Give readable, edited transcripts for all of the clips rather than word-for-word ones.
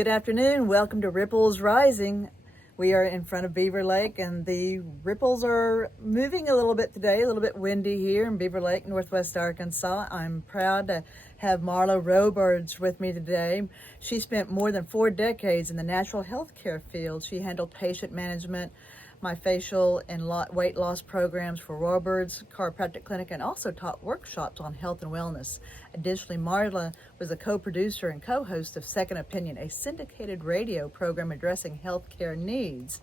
Good afternoon. Welcome to Ripples Rising. We are in front of Beaver Lake, and the ripples are moving a little bit today, a little bit windy here in Beaver Lake, Northwest Arkansas. I'm proud to have Marla Roberds with me today. She spent more than 4 decades in the natural health care field. She handled patient management, myofascial and weight loss programs for Roberds Chiropractic Clinic, and also taught workshops on health and wellness. Additionally, Marla was a co-producer and co-host of Second Opinion, a syndicated radio program addressing healthcare needs,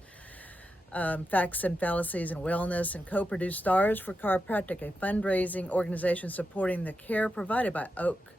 facts and fallacies and wellness, and co-produced Stars for Chiropractic, a fundraising organization supporting the care provided by Oak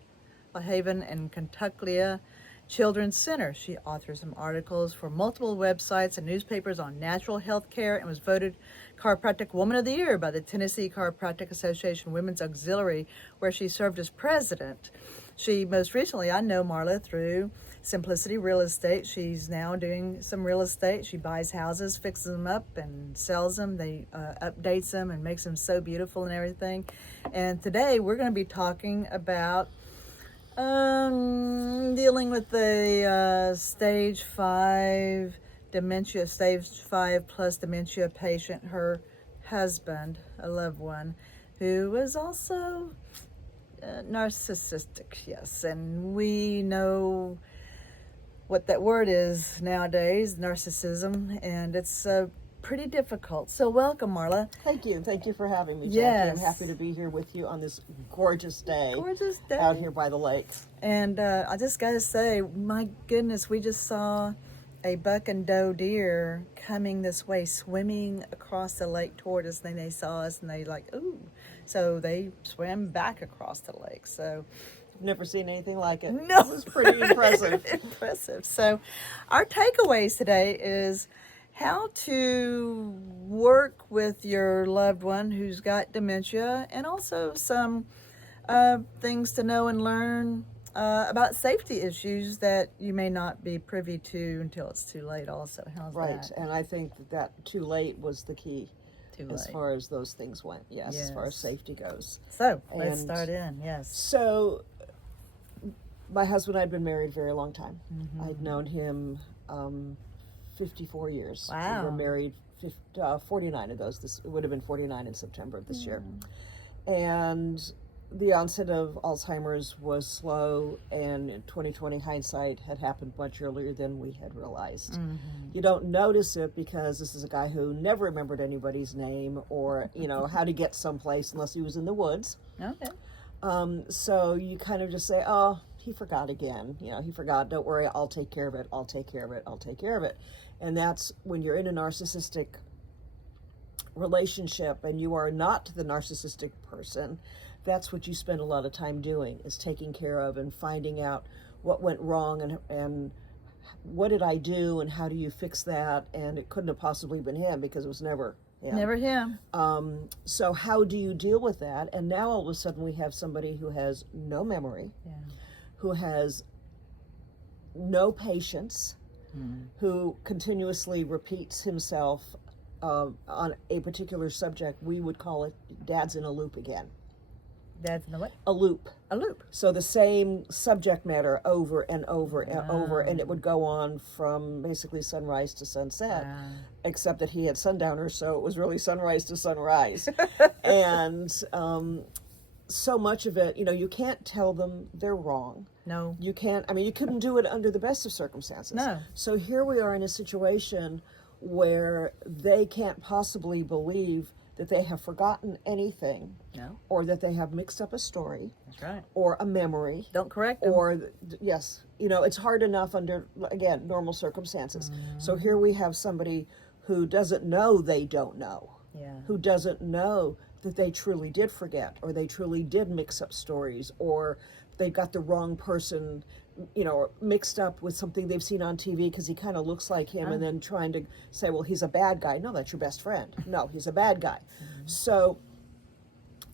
Haven and Kentuckia Children's Center. She authors some articles for multiple websites and newspapers on natural health care and was voted Chiropractic Woman of the Year by the Tennessee Chiropractic Association Women's Auxiliary, where she served as president. She most recently, I know Marla through Simplicity Real Estate. She's now doing some real estate. She buys houses, fixes them up, and sells them. They updates them and makes them so beautiful and everything. And today we're going to be talking about dealing with the stage 5 dementia, stage 5 plus dementia patient, her husband, a loved one, who was also narcissistic, yes. And we know what that word is nowadays, narcissism, and it's pretty difficult. So welcome, Marla. Thank you for having me, Jackie. Yes. I'm happy to be here with you on this gorgeous day. Gorgeous day. Out here by the lake. And I just got to say, my goodness, we just saw a buck and doe deer coming this way, swimming across the lake toward us. And they saw us and they like, ooh. So they swam back across the lake. So I've never seen anything like it. No. It was pretty impressive. Impressive. So our takeaways today is how to work with your loved one who's got dementia, and also some things to know and learn about safety issues that you may not be privy to until it's too late also. How's Right, that? and I think that too late was the key Too as late. far as those things went. Yes, as far as Yes. safety goes. So let's And start in, yes. So my husband and I had been married a very long time. Mm-hmm. I'd known him 54 years. Wow. We were married 49 of those. This would have been 49 in September of this year. And the onset of Alzheimer's was slow, and in 2020 hindsight had happened much earlier than we had realized. Mm-hmm. You don't notice it because this is a guy who never remembered anybody's name or, how to get someplace unless he was in the woods. Okay. So you kind of just say, oh, he forgot again. He forgot. Don't worry, I'll take care of it. I'll take care of it. I'll take care of it. And that's when you're in a narcissistic relationship and you are not the narcissistic person. That's what you spend a lot of time doing, is taking care of and finding out what went wrong and what did I do and how do you fix that? And it couldn't have possibly been him because it was never him. Never him. So how do you deal with that? And now all of a sudden we have somebody who has no memory, Yeah. who has no patience, who continuously repeats himself on a particular subject. We would call it dad's in a loop again. Dad's in the what? A loop. A loop. So the same subject matter over and over and over, and it would go on from basically sunrise to sunset, except that he had sundowners, so it was really sunrise to sunrise. And so much of it, you can't tell them they're wrong. No. You can't, you couldn't do it under the best of circumstances. No. So here we are in a situation where they can't possibly believe that they have forgotten anything. No. Or that they have mixed up a story. That's right. Or a memory. Don't correct them. Or, yes, it's hard enough under, again, normal circumstances. So here we have somebody who doesn't know they don't know. Yeah. Who doesn't know that they truly did forget, or they truly did mix up stories, or they got the wrong person, mixed up with something they've seen on TV because he kind of looks like him, and then trying to say, well, he's a bad guy. No, that's your best friend. No, he's a bad guy. So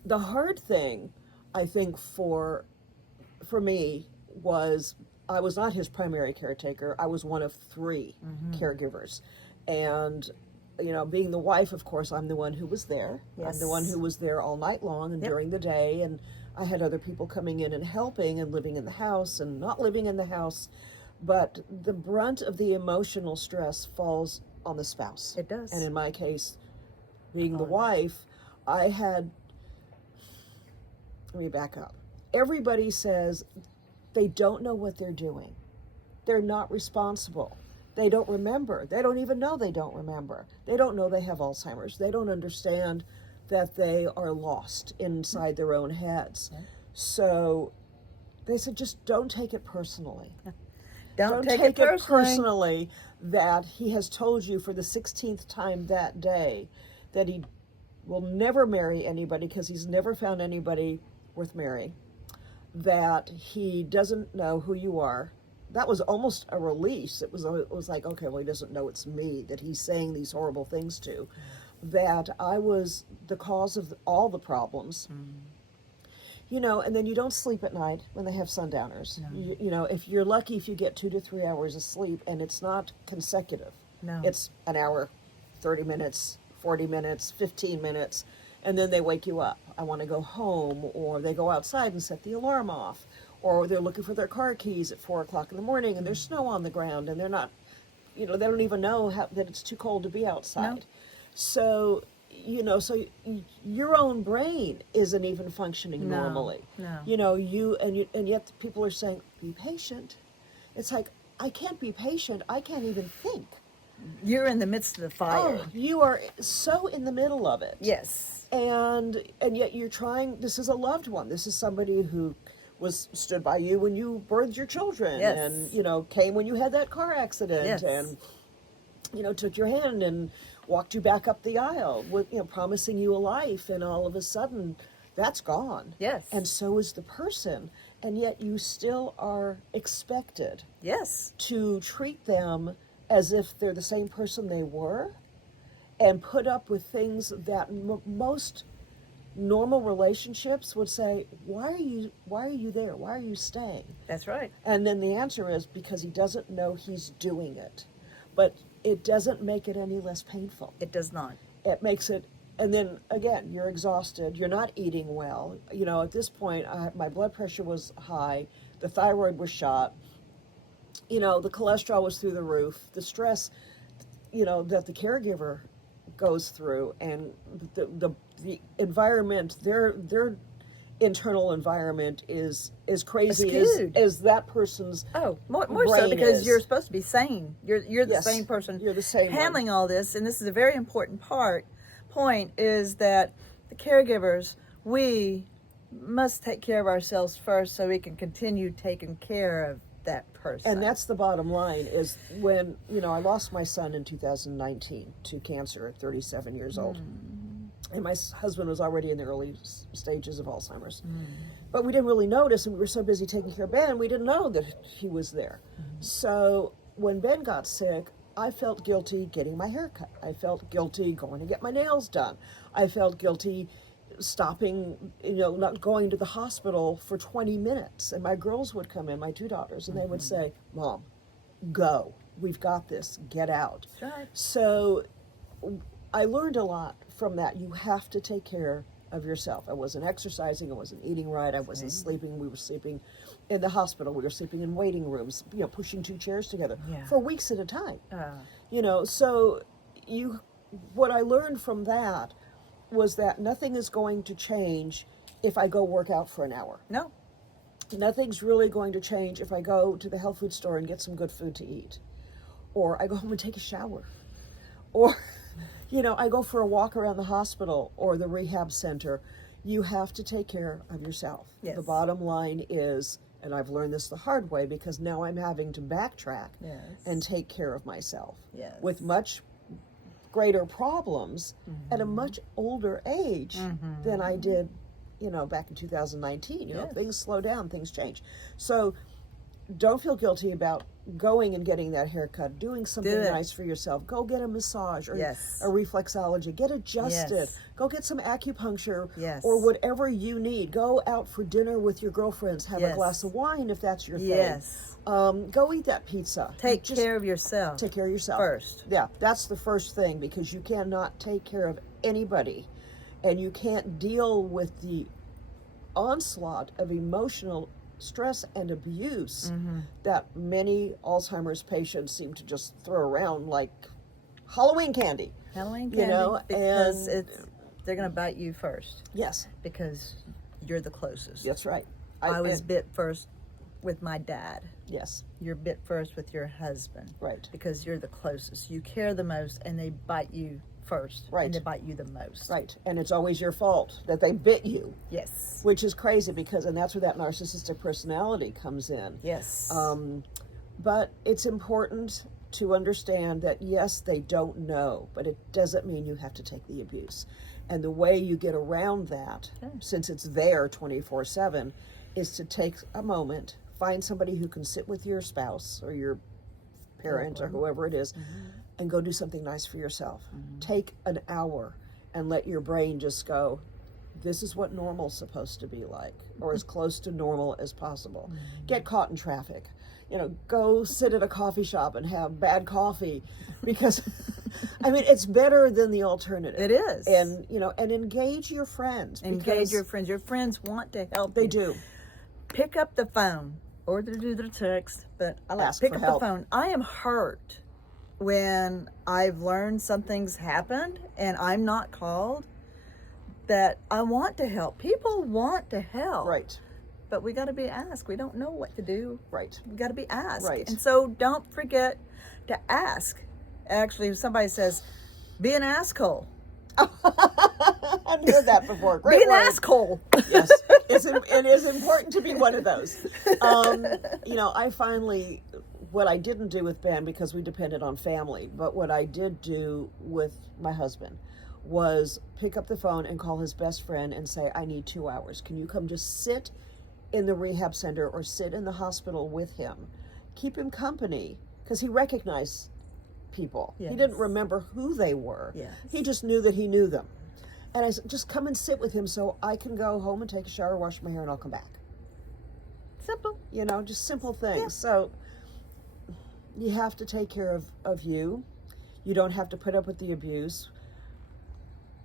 the hard thing, I think, for me was I was not his primary caretaker. I was one of 3 caregivers. And being the wife, of course, I'm the one who was there. Yes. I'm the one who was there all night long and during the day, and I had other people coming in and helping and living in the house and not living in the house. but the brunt of the emotional stress falls on the spouse. It does. And in my case, being the wife, I had, let me back up. Everybody says they don't know what they're doing. They're not responsible. They don't remember. They don't even know they don't remember. They don't know they have Alzheimer's. They don't understand that they are lost inside their own heads. Yeah. So they said, just don't take it personally. Don't take it personally that he has told you for the 16th time that day that he will never marry anybody because he's never found anybody worth marrying, that he doesn't know who you are. That was almost a release. It was like, okay, well, he doesn't know it's me that he's saying these horrible things to, that I was the cause of all the problems. You know, and then you don't sleep at night when they have sundowners. No. You know, if you're lucky if you get 2 to 3 hours of sleep, and it's not consecutive. No. It's an hour, 30 minutes, 40 minutes, 15 minutes, and then they wake you up. I want to go home, or they go outside and set the alarm off, or they're looking for their car keys at 4 o'clock in the morning, and there's snow on the ground, and they're not, you know, they don't even know that it's too cold to be outside. No. So, you know, so your own brain isn't even functioning normally. No. You know, and yet people are saying, be patient. It's like, I can't be patient. I can't even think. You're in the midst of the fire. Oh, you are so in the middle of it. Yes. And yet you're trying, this is a loved one. This is somebody who stood by you when you birthed your children. Yes. And, you know, came when you had that car accident. Yes. And, you know, took your hand and walked you back up the aisle with, you know, promising you a life, and all of a sudden that's gone. Yes. And so is the person. And yet you still are expected. Yes. To treat them as if they're the same person they were, and put up with things that most normal relationships would say, why are you there? Why are you staying? That's right. And then the answer is because he doesn't know he's doing it. But it doesn't make it any less painful. It does not. It makes it, and then again, you're exhausted, you're not eating well. You know, at this point, my blood pressure was high, the thyroid was shot, you know, the cholesterol was through the roof, the stress, you know, that the caregiver goes through, and the environment, their internal environment is as crazy as that person's more so because you're supposed to be sane. You're the yes, same person. You're the same handling one. All this, and this is a very important point is that the caregivers, we must take care of ourselves first so we can continue taking care of that person. And that's the bottom line, is when, you know, I lost my son in 2019 to cancer at 37 years old. And my husband was already in the early stages of Alzheimer's. But we didn't really notice, and we were so busy taking care of Ben, we didn't know that he was there. So when Ben got sick, I felt guilty getting my hair cut. I felt guilty going to get my nails done. I felt guilty stopping, you know, not going to the hospital for 20 minutes. And my girls would come in, my 2 daughters, and they would say, Mom, go. We've got this. Get out. Right. So I learned a lot from that. You have to take care of yourself. I wasn't exercising. I wasn't eating right. I wasn't sleeping. We were sleeping in the hospital. We were sleeping in waiting rooms, you know, pushing 2 chairs together for weeks at a time. You know, so what I learned from that was that nothing is going to change if I go work out for an hour. No. Nothing's really going to change if I go to the health food store and get some good food to eat. Or I go home and take a shower. Or, you know, I go for a walk around the hospital or the rehab center. You have to take care of yourself. Yes. The bottom line is, and I've learned this the hard way because now I'm having to backtrack and take care of myself with much greater problems at a much older age than I did, you know, back in 2019. You know, things slow down, things change. So don't feel guilty about going and getting that haircut, doing something nice for yourself. Go get a massage or a reflexology. Get adjusted. Go get some acupuncture or whatever you need. Go out for dinner with your girlfriends. Have a glass of wine if that's your thing. Go eat that pizza. Take care of yourself. Take care of yourself. First. Yeah, that's the first thing, because you cannot take care of anybody, and you can't deal with the onslaught of emotional stress and abuse that many Alzheimer's patients seem to just throw around like Halloween candy. Halloween candy, You know, because and they're going to bite you first yes, because you're the closest. that's right. I was bit first with my dad. Yes, You're bit first with your husband. right. Because you're the closest. You care the most, and they bite you first. Right. And they bite you the most. Right, and it's always your fault that they bit you, Yes. which is crazy because, and that's where that narcissistic personality comes in. Yes. But it's important to understand that yes, they don't know, but it doesn't mean you have to take the abuse. And the way you get around that, since it's there 24/7, is to take a moment, find somebody who can sit with your spouse or your parent or whoever it is, and go do something nice for yourself. Take an hour and let your brain just go, this is what normal's supposed to be like, or as close to normal as possible. Get caught in traffic. You know, go sit at a coffee shop and have bad coffee because, I mean, it's better than the alternative. It is. And, you know, and engage your friends. Engage your friends. Your friends want to help They you. do. Pick up the phone or to do the text, but I like Ask pick for up help. the phone. I am hurt when I've learned something's happened and I'm not called, that I want to help. People want to help. Right. But we got to be asked. We don't know what to do. Right. We got to be asked. Right. And so don't forget to ask. Actually, if somebody says, be an asshole. I've heard that before. Great Be an word. asshole. Yes, it is important to be one of those. You know, what I didn't do with Ben, because we depended on family, but what I did do with my husband was pick up the phone and call his best friend and say, I need 2 hours. Can you come just sit in the rehab center or sit in the hospital with him? Keep him company, because he recognized people. Yes. He didn't remember who they were. Yes. He just knew that he knew them. And I said, just come and sit with him so I can go home and take a shower, wash my hair, and I'll come back. Simple. You know, just simple things. Yeah. So you have to take care of you. You don't have to put up with the abuse.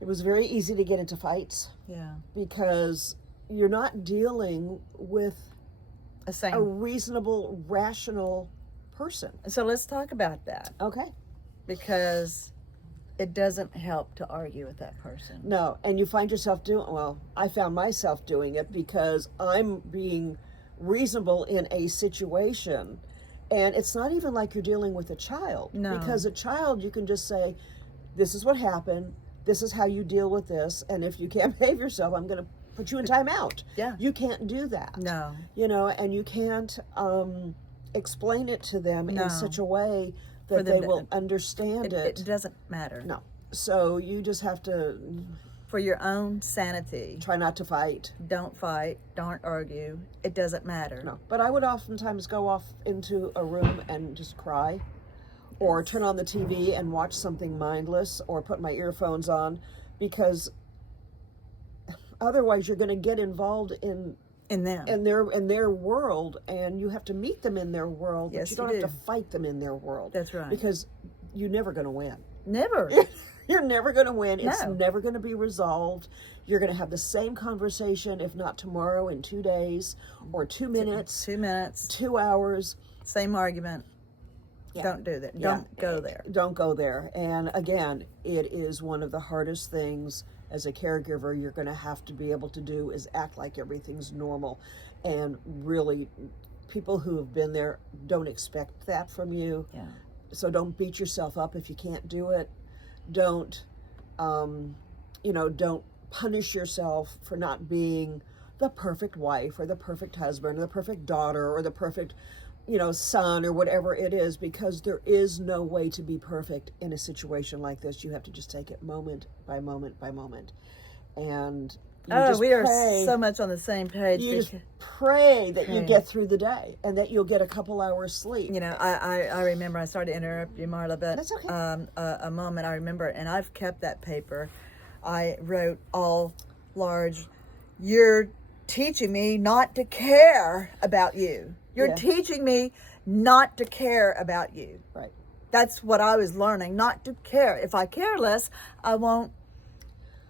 It was very easy to get into fights Yeah. because you're not dealing with A same. a reasonable, rational person. So let's talk about that, Okay. because it doesn't help to argue with that person. No, and you find yourself I found myself doing it because I'm being reasonable in a situation, and it's not even like you're dealing with a child. No. Because a child, you can just say, this is what happened, this is how you deal with this, and if you can't behave yourself, I'm going to put you in timeout. Yeah. You can't do that. No. You know, and you can't explain it to them No. in such a way For that them they to- will understand It doesn't matter. No. So you just have to For your own sanity, try not to fight. don't fight, don't argue. It doesn't matter. No. But I would oftentimes go off into a room and just cry, or turn on the TV and watch something mindless, or put my earphones on, because otherwise you're going to get involved in them. in their world, and you have to meet them in their world. Yes, but you don't you have do. to fight them in their world. That's right. Because you're never going to win. Never. You're never going to win. It's No. never going to be resolved. You're going to have the same conversation, if not tomorrow, in 2 days, or 2 minutes, 2 minutes, 2 hours. same argument. Yeah. Don't do that. Yeah. Don't go there. Don't go there. And again, it is one of the hardest things as a caregiver you're going to have to be able to do, is act like everything's normal. And really, people who have been there don't expect that from you. Yeah. So don't beat yourself up if you can't do it. Don't, don't punish yourself for not being the perfect wife or the perfect husband or the perfect daughter or the perfect, son or whatever it is, because there is no way to be perfect in a situation like this. You have to just take it moment by moment by moment. And you just we are pray. so much on the same page. You just because, pray that you Pray. get through the day and that you'll get a couple hours sleep. I remember, I started to interrupt you, Marla, but That's okay. a moment I remember, and I've kept that paper. I wrote all large, you're teaching me not to care about you. You're Yeah. teaching me not to care about you. Right. That's what I was learning, not to care. If I care less, I won't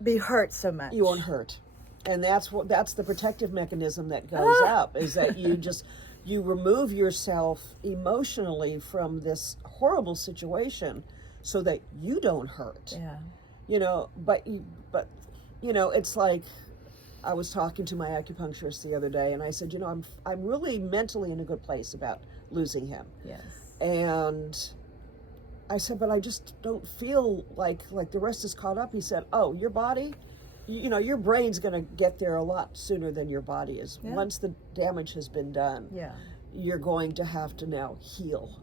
be hurt so much. You won't hurt. And that's the protective mechanism that goes up, is that you remove yourself emotionally from this horrible situation so that you don't hurt. Yeah. But it's like, I was talking to my acupuncturist the other day, and I said, I'm really mentally in a good place about losing him. Yes. And I said, but I just don't feel like the rest is caught up. He said, oh, your body, your brain's going to get there a lot sooner than your body is. Yeah. Once the damage has been done, yeah, you're going to have to now heal.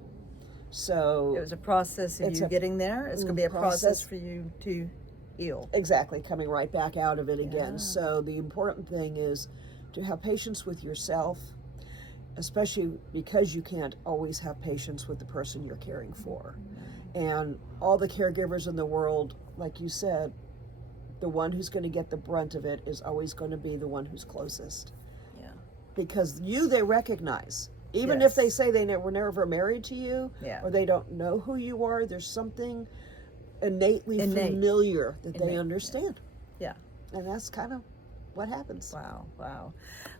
So it was a process of you getting there. It's going to be a process for you to heal. Exactly, coming right back out of it again. Yeah. So the important thing is to have patience with yourself, especially because you can't always have patience with the person you're caring for. And all the caregivers in the world, like you said, the one who's going to get the brunt of it is always going to be the one who's closest. Yeah. Because they recognize. Even Yes. if they say they were never married to you, Yeah. or they don't know who you are, there's something innately familiar that they understand. Yeah. And that's kind of what happens. Wow.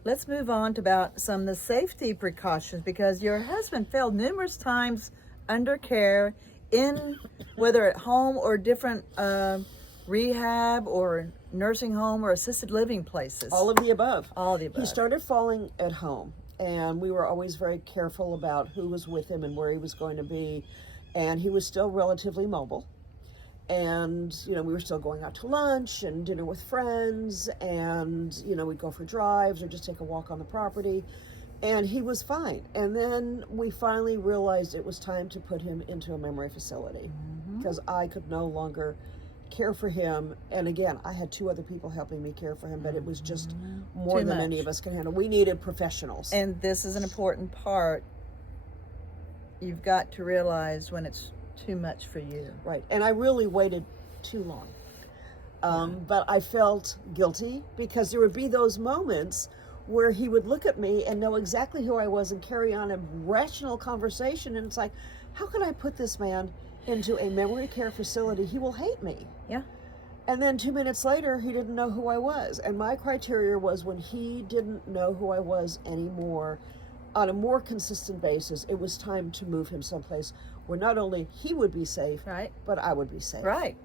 Let's move on to about some of the safety precautions, because your husband failed numerous times under care, in whether at home or different rehab or nursing home or assisted living places. All of the above. All of the above. He started falling at home, and we were always very careful about who was with him and where he was going to be. And he was still relatively mobile. And, we were still going out to lunch and dinner with friends, and, we'd go for drives or just take a walk on the property. And he was fine. And then we finally realized it was time to put him into a memory facility, because I could no longer care for him. And again, I had 2 other people helping me care for him, but it was just more Too than much. any of us could handle. We needed professionals. And this is an important part. You've got to realize when it's too much for you. Right. And I really waited too long. But I felt guilty, because there would be those moments where he would look at me and know exactly who I was and carry on a rational conversation. And it's like, how can I put this man into a memory care facility? He will hate me. Yeah. And then 2 minutes later, he didn't know who I was. And my criteria was, when he didn't know who I was anymore, on a more consistent basis, it was time to move him someplace where not only he would be safe, Right. but I would be safe. Right.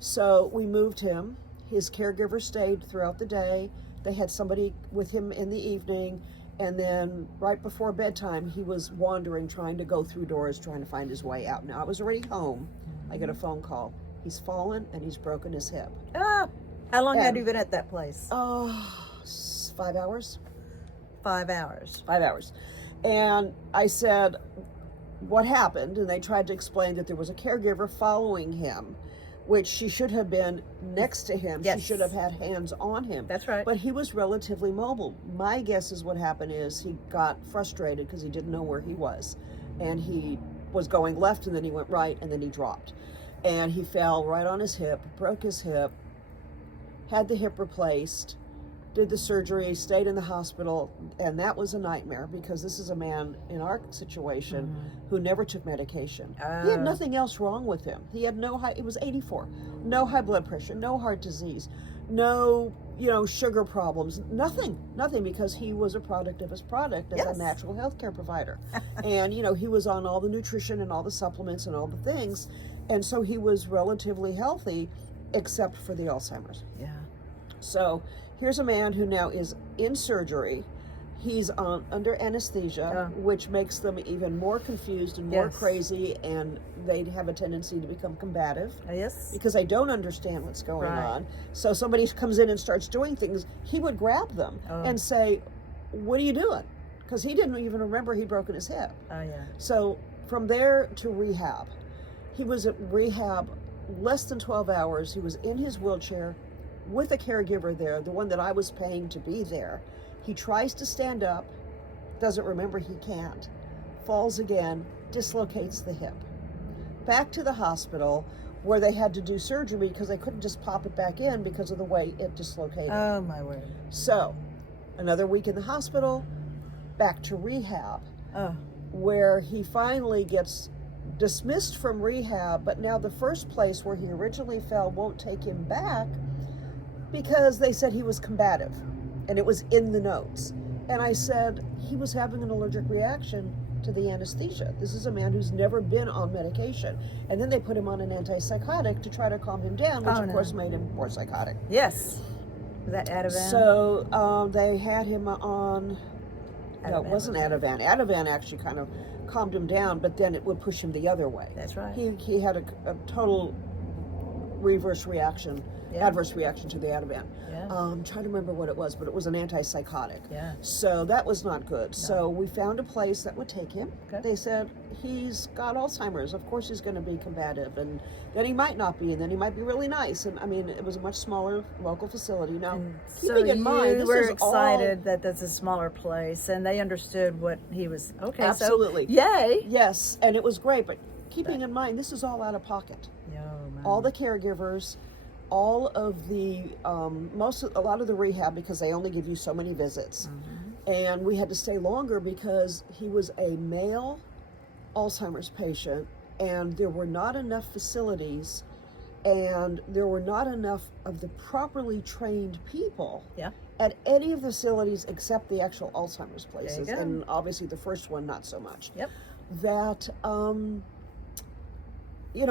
So we moved him. His caregiver stayed throughout the day. They had somebody with him in the evening. And then right before bedtime, he was wandering, trying to go through doors, trying to find his way out. Now, I was already home. I get a phone call. He's fallen and he's broken his hip. How long had you been at that place? 5 hours. 5 hours. 5 hours. And I said, what happened? And they tried to explain that there was a caregiver following him, which she should have been next to him. Yes. She should have had hands on him. That's right. But he was relatively mobile. My guess is what happened is he got frustrated because he didn't know where he was. And he was going left, and then he went right, and then he dropped. And he fell right on his hip, broke his hip, had the hip replaced, did the surgery, stayed in the hospital, and that was a nightmare, because this is a man in our situation who never took medication. He had nothing else wrong with him. He had he was 84, no high blood pressure, no heart disease, no, sugar problems, nothing, because he was a product of his product as a natural health care provider. And, he was on all the nutrition and all the supplements and all the things, and so he was relatively healthy, except for the Alzheimer's. Yeah. So here's a man who now is in surgery. He's under anesthesia, which makes them even more confused and more crazy, and they have a tendency to become combative. Yes. Because they don't understand what's going on. So somebody comes in and starts doing things, he would grab them and say, what are you doing? Because he didn't even remember he'd broken his hip. Oh, yeah. So from there to rehab. He was at rehab less than 12 hours. He was in his wheelchair with a caregiver there, the one that I was paying to be there. He tries to stand up, doesn't remember he can't, falls again, dislocates the hip. Back to the hospital, where they had to do surgery because they couldn't just pop it back in because of the way it dislocated. Oh, my word. So, another week in the hospital, back to rehab, Oh. where he finally gets dismissed from rehab, but now the first place where he originally fell won't take him back because they said he was combative, and it was in the notes. And I said, he was having an allergic reaction to the anesthesia. This is a man who's never been on medication. And then they put him on an antipsychotic to try to calm him down, which of course made him more psychotic. Yes. Was that Ativan? So they had him on, Ativan. no, it wasn't Ativan. Ativan actually kind of calmed him down, but then it would push him the other way. That's right. He had a total reverse reaction, adverse reaction to the Ativan. Yeah. I'm trying to remember what it was, but it was an antipsychotic. Yeah. So that was not good. No. So we found a place that would take him. Okay. They said, he's got Alzheimer's. Of course he's going to be combative. And then he might not be, and then he might be really nice. And I mean, it was a much smaller local facility. Now, keeping in mind, this were is excited all... that that's a smaller place, and they understood what he was, Absolutely. So, yay! Yes, and it was great, but keeping in mind, this is all out of pocket. No, man. All the caregivers, all of the a lot of the rehab, because they only give you so many visits, and we had to stay longer because he was a male Alzheimer's patient, and there were not enough facilities, and there were not enough of the properly trained people at any of the facilities except the actual Alzheimer's places, and obviously the first one not so much. That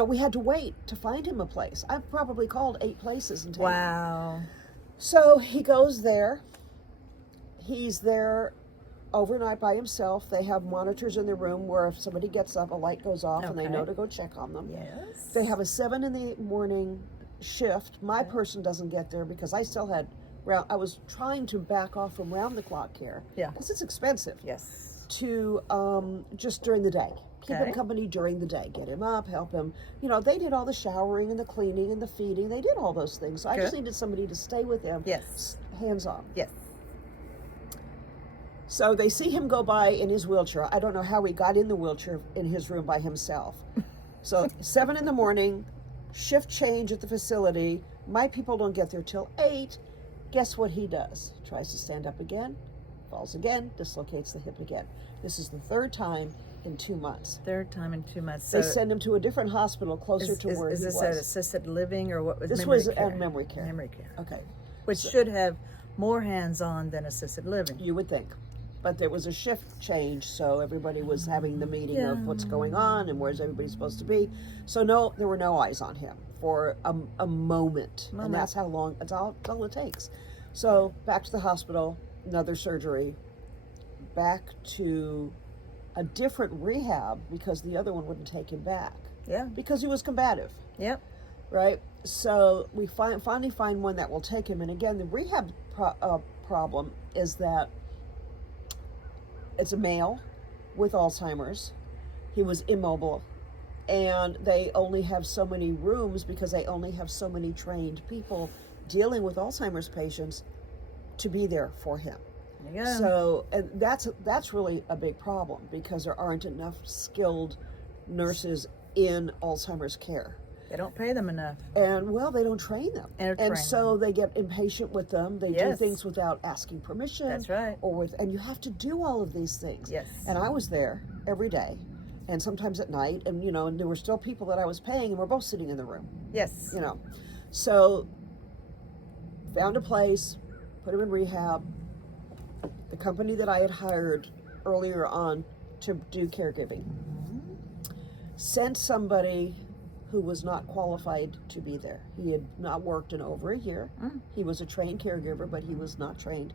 we had to wait to find him a place. I've probably called 8 places in town. Wow. So he goes there. He's there overnight by himself. They have monitors in the room where if somebody gets up, a light goes off and they know to go check on them. Yes. They have a 7 a.m. shift. My person doesn't get there because I still had, I was trying to back off from round-the-clock care. Yeah. Because it's expensive. Yes. To just during the day. Keep him company during the day. Get him up, help him. They did all the showering and the cleaning and the feeding. They did all those things. So I just needed somebody to stay with him. Yes. Hands on. Yes. So they see him go by in his wheelchair. I don't know how he got in the wheelchair in his room by himself. So 7 a.m, shift change at the facility. My people don't get there till 8. Guess what he does? Tries to stand up again, falls again, dislocates the hip again. This is the 3rd time in 2 months. 3rd time in 2 months. So they send him to a different hospital closer to where he was. Is this an assisted living or what was this memory was care? Memory care. Memory care. Okay. Which should have more hands-on than assisted living. You would think. But there was a shift change, so everybody was having the meeting of what's going on and where's everybody supposed to be. So no, there were no eyes on him for a moment. And that's how long, that's all it takes. So back to the hospital, another surgery, back to a different rehab because the other one wouldn't take him back. Yeah. Because he was combative. Yep. Right? So we finally find one that will take him. And again, the rehab problem is that it's a male with Alzheimer's. He was immobile. And they only have so many rooms because they only have so many trained people dealing with Alzheimer's patients to be there for him. Yeah. So and that's really a big problem because there aren't enough skilled nurses in Alzheimer's care. They don't pay them enough. And they don't train them. And so they get impatient with them. They do things without asking permission. That's right. And you have to do all of these things. Yes. And I was there every day and sometimes at night and and there were still people that I was paying and we're both sitting in the room. Yes. So found a place, put him in rehab. The company that I had hired earlier on to do caregiving sent somebody who was not qualified to be there. He had not worked in over a year. He was a trained caregiver, but he was not trained.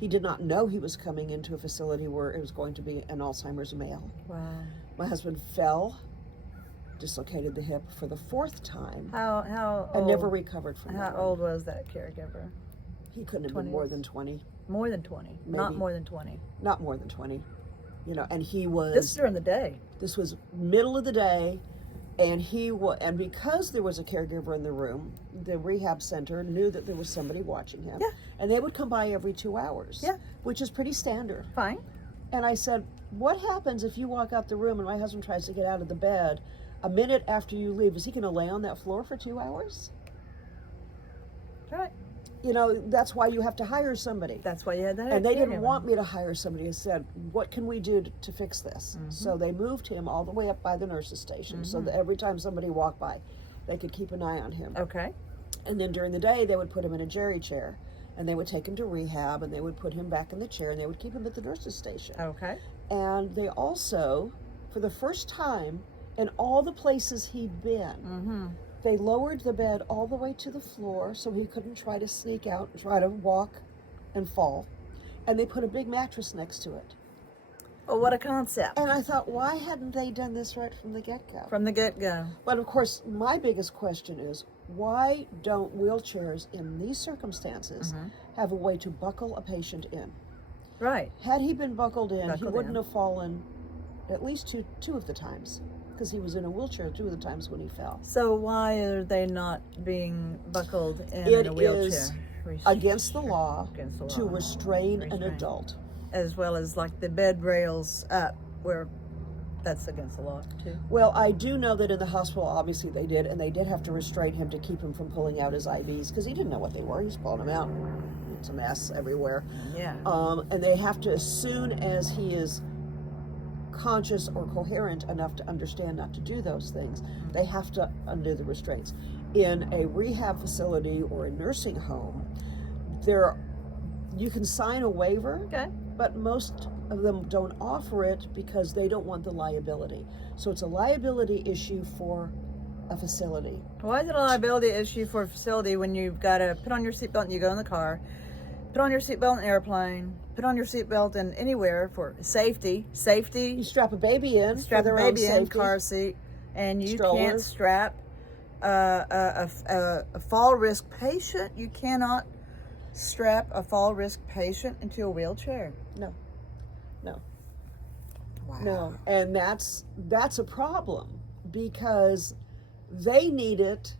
He did not know he was coming into a facility where it was going to be an Alzheimer's male. Wow. My husband fell, dislocated the hip for the 4th time. How old? And never recovered from that. How old was that caregiver? He couldn't have been more than 20. More than 20. Maybe. Not more than 20. Not more than 20. And he was... This is during the day. This was middle of the day, and and because there was a caregiver in the room, the rehab center knew that there was somebody watching him. Yeah. And they would come by every 2 hours. Yeah. Which is pretty standard. Fine. And I said, what happens if you walk out the room and my husband tries to get out of the bed a minute after you leave? Is he going to lay on that floor for 2 hours? Right. That's why you have to hire somebody. That's why you had that. And they didn't want me to hire somebody. I said, what can we do to fix this? So they moved him all the way up by the nurse's station so that every time somebody walked by, they could keep an eye on him. Okay. And then during the day, they would put him in a jerry chair, and they would take him to rehab, and they would put him back in the chair, and they would keep him at the nurse's station. Okay. And they also, for the first time, in all the places he'd been, Mm-hmm. they lowered the bed all the way to the floor so he couldn't try to sneak out and try to walk and fall. And they put a big mattress next to it. Oh, what a concept. And I thought, why hadn't they done this right from the get-go? From the get-go. But of course, my biggest question is, why don't wheelchairs in these circumstances have a way to buckle a patient in? Right. Had he been buckled in, he Buckled wouldn't in. have fallen at least two of the times, because he was in a wheelchair 2 of the times when he fell. So why are they not being buckled in It a wheelchair? is against the law Against the to law. restrain an Restrain. adult. As well as like the bed rails up, where that's against the law too. Well, I do know that in the hospital, obviously they did, and they did have to restrain him to keep him from pulling out his IVs, because he didn't know what they were. He was pulling them out. It's a mess everywhere. Yeah. And they have to, as soon as he is conscious or coherent enough to understand not to do those things, they have to undo the restraints. In a rehab facility or a nursing home, you can sign a waiver, Okay. but most of them don't offer it because they don't want the liability. So it's a liability issue for a facility. Why is it a liability issue for a facility when you've got to put on your seatbelt and you go in the car, put on your seatbelt in an airplane, put on your seatbelt in anywhere for safety, You strap a baby in strap for a their own baby in, safety. car seat, and you Stroller. can't strap a fall risk patient. You cannot strap a fall risk patient into a wheelchair. No. Wow. No, and that's a problem, because they need it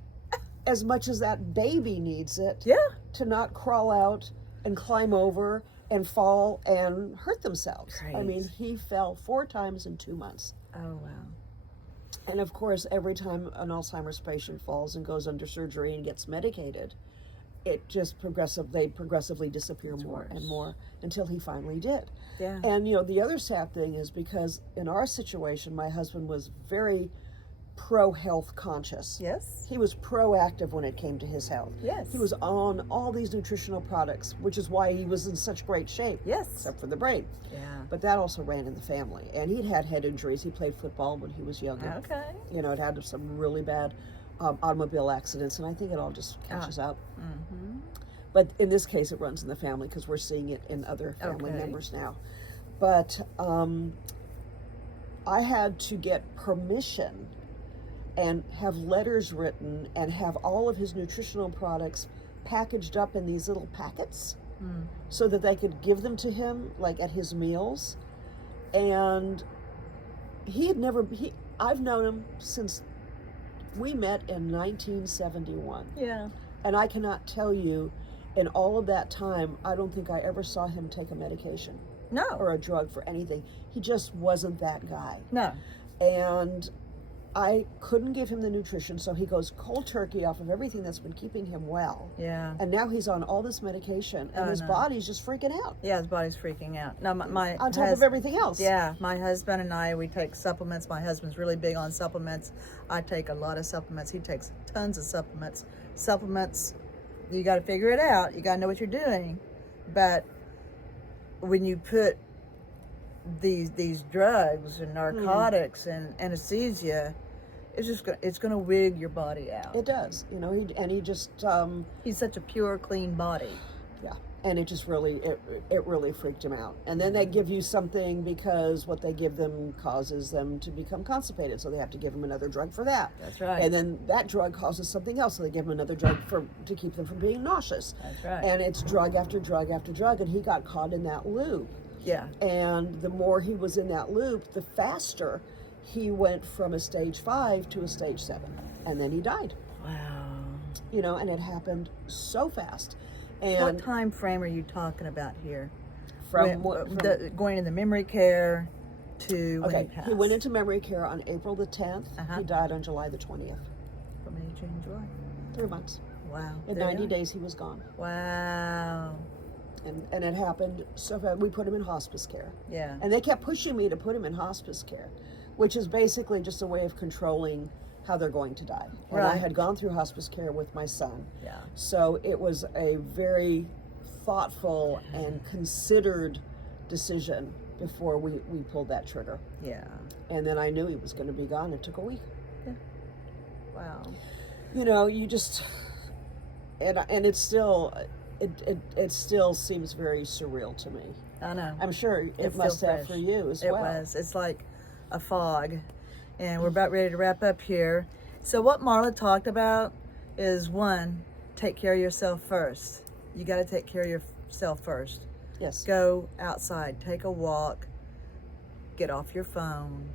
as much as that baby needs it. Yeah. To not crawl out and climb over and fall and hurt themselves. I mean, Crazy. he fell 4 times in 2 months. Oh wow. And of course, every time an Alzheimer's patient falls and goes under surgery and gets medicated, it just they progressively disappear more and more until he finally did. Yeah. And the other sad thing is, because in our situation, my husband was very pro-health conscious. Yes. He was proactive when it came to his health. Yes. He was on all these nutritional products, which is why he was in such great shape. Yes. Except for the brain. Yeah. But that also ran in the family. And he'd had head injuries. He played football when he was younger. Okay. It had some really bad automobile accidents, and I think it all just catches up. Mm-hmm. But in this case, it runs in the family because we're seeing it in other family Okay. members now. But I had to get permission and have letters written and have all of his nutritional products packaged up in these little packets so that they could give them to him, like at his meals. And I've known him since we met in 1971. Yeah. And I cannot tell you, in all of that time, I don't think I ever saw him take a medication No. or a drug for anything. He just wasn't that guy. No. And I couldn't give him the nutrition, so he goes cold turkey off of everything that's been keeping him well. Yeah. And now he's on all this medication, and his no. body's just freaking out. Yeah, his body's freaking out. No, my On top of everything else. Yeah, my husband and I, we take supplements. My husband's really big on supplements. I take a lot of supplements. He takes tons of supplements. Supplements, you got to figure it out. You got to know what you're doing. But when you put these drugs and narcotics and anesthesia, it's going to wig your body out. It does, he just He's such a pure, clean body. yeah, and it just really it really freaked him out. And then they give you something because what they give them causes them to become constipated, so they have to give them another drug for that. That's right. And then that drug causes something else, so they give them another drug to keep them from being nauseous. That's right. And it's drug after drug after drug, and he got caught in that loop. Yeah. And the more he was in that loop, the faster he went from a stage 5 to a stage 7, and then he died. Wow. And it happened so fast. And What time frame are you talking about here? from Going in the memory care to when he passed? he went into memory care on April the 10th. Uh-huh. He died on July the 20th. From May, June, July. 3 months. Wow. In There you 90 are. days, he was gone. Wow. And it happened so fast. We put him in hospice care. Yeah. And they kept pushing me to put him in hospice care, which is basically just a way of controlling how they're going to die. And Right. I had gone through hospice care with my son. Yeah. So it was a very thoughtful and considered decision before we pulled that trigger. Yeah. And then I knew he was going to be gone. It took a week. Wow. You know, you just, and it's still, it still seems very surreal to me. I know. I'm sure it must still have fresh. for you as It well. was. It's like a fog. And we're about ready to wrap up here. So what Marla talked about is, one, take care of yourself first. You got to take care of yourself first. Yes. Go outside, take a walk, get off your phone,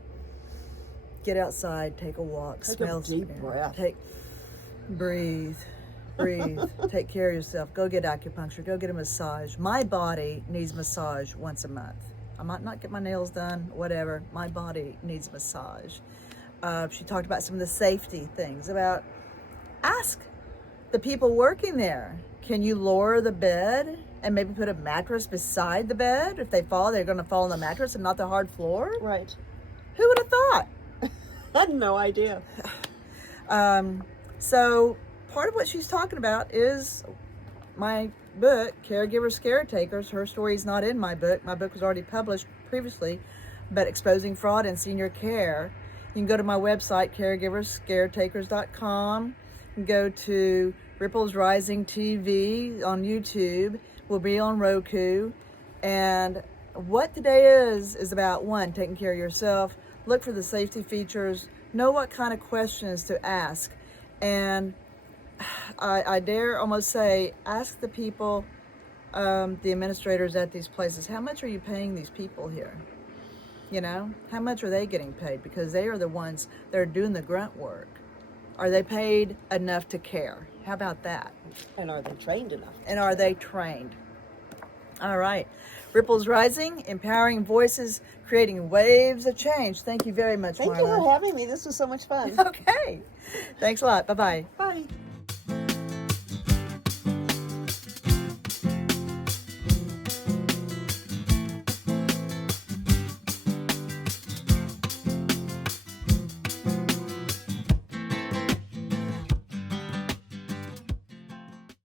get outside, take a walk, Take smell a deep some air. breath. Breathe, take care of yourself. Go get acupuncture, go get a massage. My body needs massage once a month. I might not get my nails done, whatever. My body needs massage. She talked about some of the safety things, about ask the people working there, can you lower the bed and maybe put a mattress beside the bed? If they fall, they're going to fall on the mattress and not the hard floor. Right. Who would have thought? I had no idea. So part of what she's talking about is my book, Caregiver Scare Takers. Her story's not in my book. My book was already published previously, but Exposing Fraud in Senior Care. You can go to my website, caregiverscaretakers.com. You can go to Ripples Rising TV on YouTube. We'll be on Roku. And what today is about, one, taking care of yourself. Look for the safety features. Know what kind of questions to ask. And I dare almost say, ask the people, the administrators at these places, how much are you paying these people here? You know, how much are they getting paid? Because they are the ones that are doing the grunt work. Are they paid enough to care? How about that? And are they trained enough? And are they trained? All right. Ripples Rising, empowering voices, creating waves of change. Thank you very much, Thank Marla. you for having me. This was so much fun. Okay. Thanks a lot. Bye-bye. Bye.